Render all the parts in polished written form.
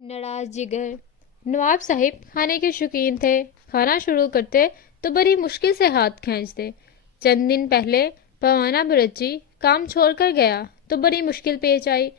नाराज जिगर। नवाब साहिब खाने के शौकीन थे। खाना शुरू करते तो बड़ी मुश्किल से हाथ खींचते। चंद दिन पहले पवाना बरची काम छोड़कर गया तो बड़ी मुश्किल पेश आई।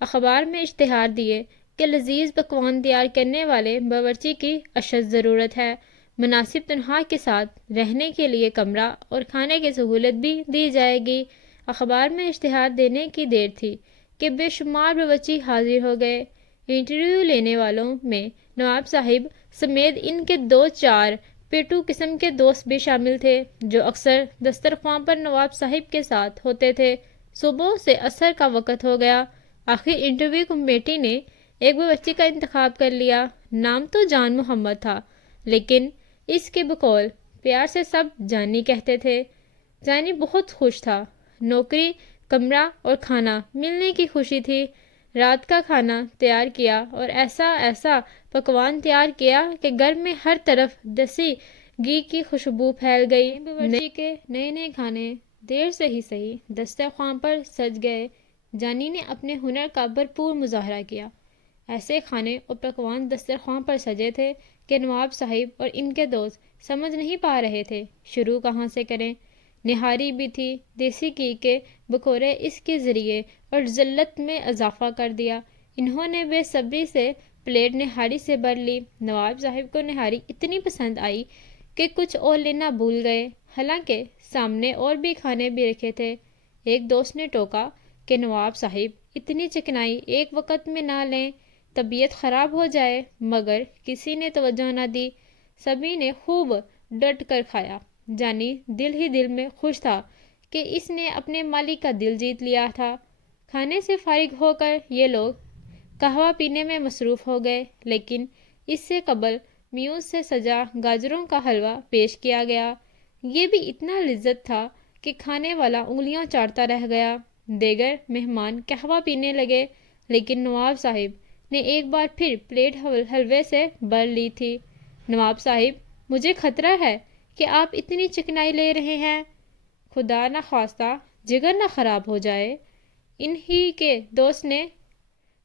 अखबार में इश्तिहार दिए कि लजीज पकवान तैयार करने वाले बावर्ची की अशद ज़रूरत है। मुनासिब तनख्वाह के साथ रहने के लिए कमरा और खाने की सहूलत भी दी जाएगी। अखबार में इश्तिहार देने की देर थी कि बेशुमार बावर्ची हाजिर हो गए। इंटरव्यू लेने वालों में नवाब साहिब समेत इनके दो चार पेटू किस्म के दोस्त भी शामिल थे जो अक्सर दस्तरख्वां पर नवाब साहिब के साथ होते थे। सुबह से असर का वक्त हो गया। आखिर इंटरव्यू कमेटी ने एक बच्ची का इंतखाब कर लिया। नाम तो जान मोहम्मद था, लेकिन इसके बकौल प्यार से सब जानी कहते थे। जानी बहुत खुश था। नौकरी, कमरा और खाना मिलने की खुशी थी। रात का खाना तैयार किया और ऐसा ऐसा पकवान तैयार किया कि घर में हर तरफ देसी घी की खुशबू फैल गई। बावर्ची के नए नए खाने देर से ही सही दस्तरख्वां पर सज गए। जानी ने अपने हुनर का भरपूर मुजाहरा किया। ऐसे खाने और पकवान दस्तरख्वां पर सजे थे कि नवाब साहिब और इनके दोस्त समझ नहीं पा रहे थे शुरू कहाँ से करें। निहारी भी थी। देसी घी के बकोरे इसके ज़रिए और ज़िल्लत में इजाफा कर दिया। इन्होंने बेसब्री से प्लेट निहारी से भर ली। नवाब साहिब को निहारी इतनी पसंद आई कि कुछ और लेना भूल गए। हालांकि सामने और भी खाने भी रखे थे। एक दोस्त ने टोका कि नवाब साहिब इतनी चिकनाई एक वक्त में ना लें, तबीयत ख़राब हो जाए, मगर किसी ने तवज्जो न दी। सभी ने खूब डट कर खाया। जानी दिल ही दिल में खुश था कि इसने अपने मालिक का दिल जीत लिया था। खाने से फारिग होकर ये लोग कहवा पीने में मसरूफ़ हो गए, लेकिन इससे कबल म्यूज़ से सजा गाजरों का हलवा पेश किया गया। ये भी इतना लज्जत था कि खाने वाला उंगलियां चाटता रह गया। देगर मेहमान कहवा पीने लगे, लेकिन नवाब साहिब ने एक बार फिर प्लेट हलवे से भर ली थी। नवाब साहिब, मुझे खतरा है कि आप इतनी चिकनाई ले रहे हैं। खुदा न खास्ता जिगर न खराब हो जाए। इन्हीं के दोस्त ने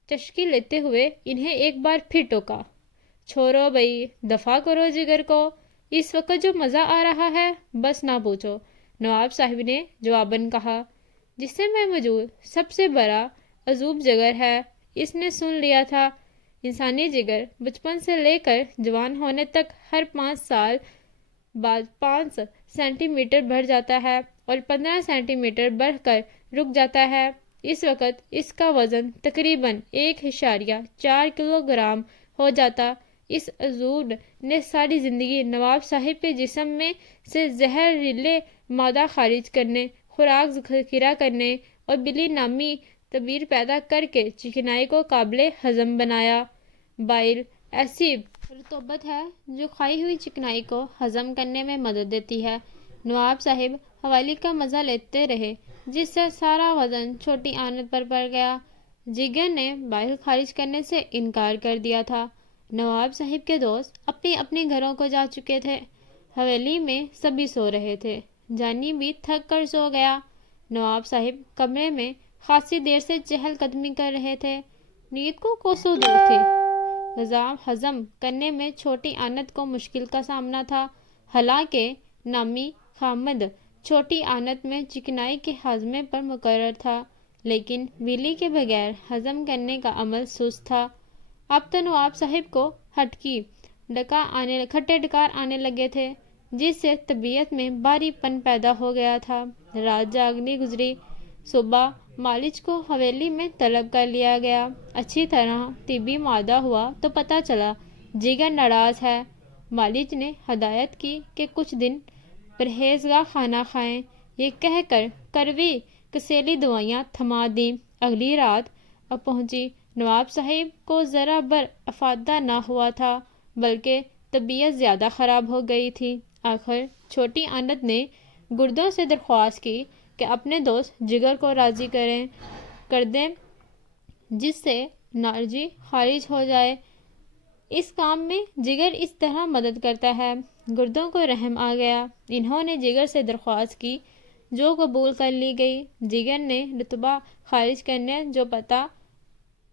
चश्की लेते हुए इन्हें एक बार फिर टोका। छोड़ो भई, दफा करो जिगर को। इस वक्त जो मज़ा आ रहा है बस ना पूछो, नवाब साहिब ने जवाबन कहा, जिससे मैं मौजूद सबसे बड़ा अजूब जिगर है। इसने सुन लिया था इंसानी जिगर बचपन से लेकर जवान होने तक हर 5 साल बाद 5 सेंटीमीटर बढ़ जाता है और 15 सेंटीमीटर बढ़कर रुक जाता है। इस वक्त इसका वज़न तकरीबन 1.4 किलोग्राम हो जाता। इस अजूब ने सारी ज़िंदगी नवाब साहिब के जिस्म में से जहरीले मादा खारिज करने, खुराक ज़ख़ीरा करने और बिली नामी तबीर पैदा करके चिकनाई को काबिल हज़म बनाया। बाइल ऐसी रतूबत है जो खाई हुई चिकनाई को हज़म करने में मदद देती है। नवाब साहिब हवाली का मज़ा लेते रहे, जिससे सारा वज़न छोटी आनत पर पड़ गया। जिगर ने बाइल खारिज करने से इनकार कर दिया था। नवाब साहिब के दोस्त अपने अपने घरों को जा चुके थे। हवेली में सभी सो रहे थे। जानी भी थक कर सो गया। नवाब साहिब कमरे में खासी देर से चहलकदमी कर रहे थे। नींद को कोसों दूर थी। ग़िज़ा हज़म करने में छोटी आनत को मुश्किल का सामना था। हालांकि नामी खामद छोटी आनत में चिकनाई के हाजमे पर मुकर्रर था, लेकिन बिली के बगैर हज़म करने का अमल सुस्त था। अब तो नवाब साहिब को खट्टे डकार आने लगे थे, जिससे तबीयत में भारीपन पैदा हो गया था। रात जागनी गुजरी। सुबह मालिज को हवेली में तलब कर लिया गया। अच्छी तरह तिबी मादा हुआ तो पता चला जिगर नाराज है। मालिज ने हदायत की कि कुछ दिन परहेज़गाह खाना खाएं। ये कहकर कड़वी कसेली दवाइयाँ थमा दी। अगली रात अब पहुंची। नवाब साहिब को ज़रा बर अफादा ना हुआ था, बल्कि तबीयत ज़्यादा ख़राब हो गई थी। आखिर छोटी आनत ने गुर्दों से दरख्वास्त की कि अपने दोस्त जिगर को राज़ी कर दें, जिससे नार्जी खारिज हो जाए। इस काम में जिगर इस तरह मदद करता है। गुर्दों को रहम आ गया। इन्होंने जिगर से दरख्वास्त की, जो कबूल कर ली गई। जिगर ने रुतबा खारिज करने जो पता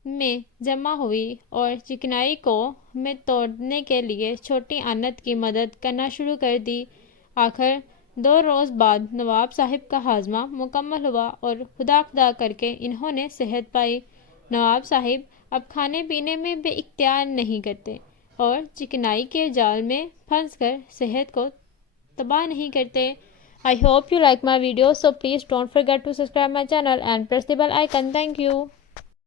میں جمع ہوئی اور چکنائی کو میں توڑنے کے لیے چھوٹی انت کی مدد کرنا شروع کر دی۔ آخر 2 روز بعد نواب صاحب کا ہاضمہ مکمل ہوا اور خدا خدا کر کے انہوں نے صحت پائی۔ نواب صاحب اب کھانے پینے میں بے اختیار نہیں کرتے اور چکنائی کے جال میں پھنس کر صحت کو تباہ نہیں کرتے۔ I hope you like my video, so please don't forget to subscribe my channel and press the bell icon. Thank you.